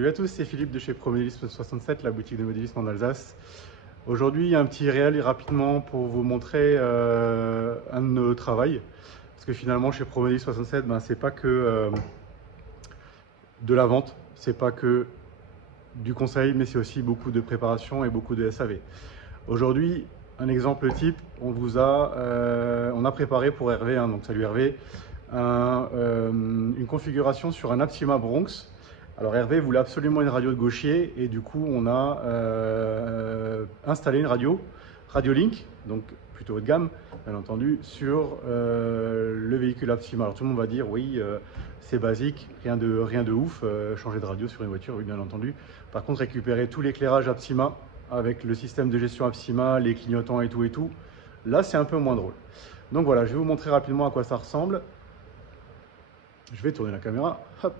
Salut à tous, c'est Philippe de chez Promodélisme 67, la boutique de modélisme en Alsace. Aujourd'hui, il y a un petit réel rapidement pour vous montrer un de nos travaux. Parce que finalement, chez Promodélisme 67, c'est pas que de la vente, c'est pas que du conseil, mais c'est aussi beaucoup de préparation et beaucoup de SAV. Aujourd'hui, un exemple type, on a préparé pour Hervé, donc salut Hervé, une configuration sur un Apsima Bronx. Alors Hervé voulait absolument une radio de gauchier et du coup on a installé une radio Link, donc plutôt haut de gamme bien entendu, sur le véhicule Apsima. Alors tout le monde va dire oui, c'est basique, rien de ouf, changer de radio sur une voiture, oui bien entendu. Par contre récupérer tout l'éclairage Apsima avec le système de gestion Apsima, les clignotants et tout, là c'est un peu moins drôle. Donc voilà, je vais vous montrer rapidement à quoi ça ressemble. Je vais tourner la caméra, hop.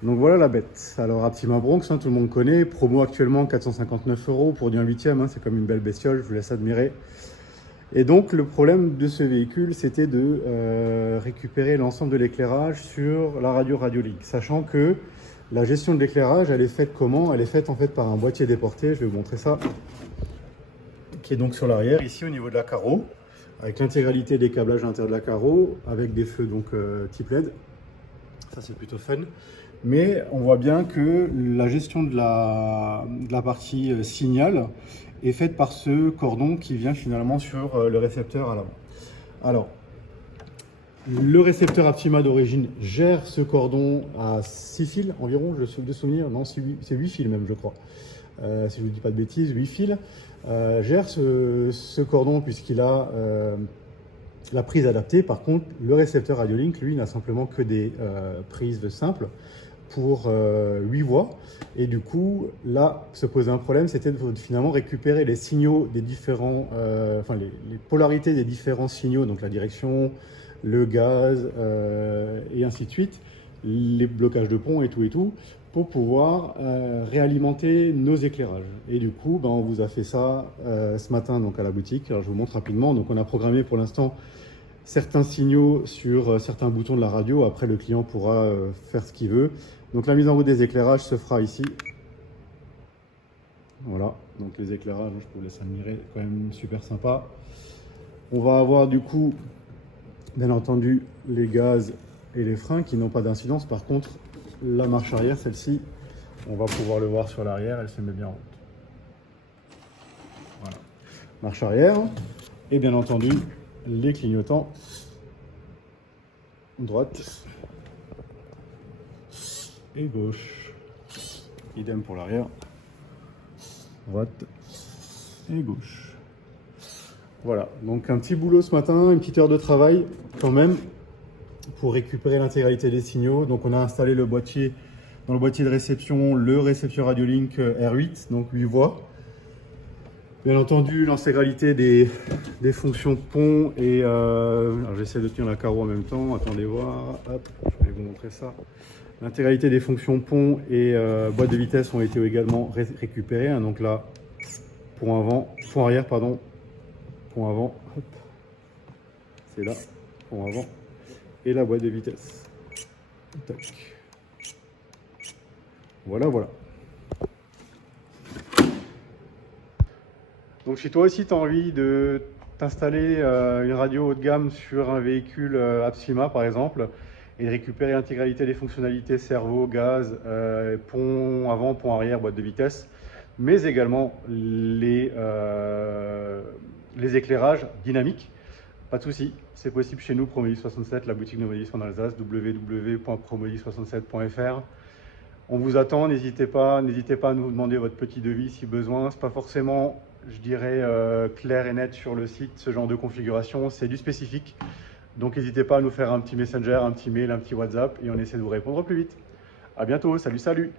Donc voilà la bête. Alors Apsima Bronx, tout le monde connaît, promo actuellement 459 € pour du 1/8, c'est comme une belle bestiole, je vous laisse admirer. Et donc le problème de ce véhicule, c'était de récupérer l'ensemble de l'éclairage sur la radio Link, sachant que la gestion de l'éclairage, elle est faite comment? Elle est faite en fait par un boîtier déporté, je vais vous montrer ça, qui est donc sur l'arrière, ici au niveau de la carreau, avec l'intégralité des câblages à l'intérieur de la carreau, avec des feux donc type LED. Ça c'est plutôt fun. Mais on voit bien que la gestion de la partie signal est faite par ce cordon qui vient finalement sur le récepteur à l'avant. Alors, le récepteur Apsima d'origine gère ce cordon à 6 fils environ, je suis de souvenir, non c'est 8 fils même je crois, si je ne dis pas de bêtises, 8 fils, gère ce cordon puisqu'il a la prise adaptée. Par contre, le récepteur Radiolink, lui, n'a simplement que des prises simples pour 8 voies. Et du coup, là, se posait un problème, c'était de finalement récupérer les signaux des différents, les polarités des différents signaux, donc la direction, le gaz, et ainsi de suite, les blocages de pont et tout, pour pouvoir réalimenter nos éclairages. Et du coup, on vous a fait ça ce matin donc à la boutique. Alors je vous montre rapidement. Donc on a programmé pour l'instant certains signaux sur certains boutons de la radio. Après, le client pourra faire ce qu'il veut. Donc la mise en route des éclairages se fera ici. Voilà, donc les éclairages, je peux vous laisser admirer, quand même super sympa. On va avoir du coup, bien entendu, les gaz et les freins qui n'ont pas d'incidence. Par contre, la marche arrière, celle-ci, on va pouvoir le voir sur l'arrière, elle se met bien en route. Voilà, marche arrière et bien entendu les clignotants droite et gauche. Idem pour l'arrière, droite et gauche. Voilà, donc un petit boulot ce matin, une petite heure de travail quand même pour récupérer l'intégralité des signaux. Donc on a installé le boîtier, dans le boîtier de réception, le récepteur Radiolink R8, donc 8 voies. Bien entendu, l'intégralité des fonctions pont et... alors j'essaie de tenir la carreau en même temps, attendez voir, hop, je vais vous montrer ça. L'intégralité des fonctions pont et boîte de vitesse ont été également récupérées. Donc là, pont arrière, pardon, pont avant, hop, c'est là, pont avant, et la boîte de vitesse. Tac. Voilà. Donc si toi aussi tu as envie de t'installer une radio haut de gamme sur un véhicule Apsima par exemple, et de récupérer l'intégralité des fonctionnalités cerveau, gaz, pont avant, pont arrière, boîte de vitesse, mais également les éclairages dynamiques, pas de souci, c'est possible chez nous, Promodélisme 67, la boutique de modélisme en Alsace, www.promodélisme67.fr. On vous attend, n'hésitez pas à nous demander votre petit devis si besoin. C'est pas forcément, je dirais, clair et net sur le site, ce genre de configuration, c'est du spécifique. Donc n'hésitez pas à nous faire un petit messenger, un petit mail, un petit WhatsApp et on essaie de vous répondre au plus vite. À bientôt, salut.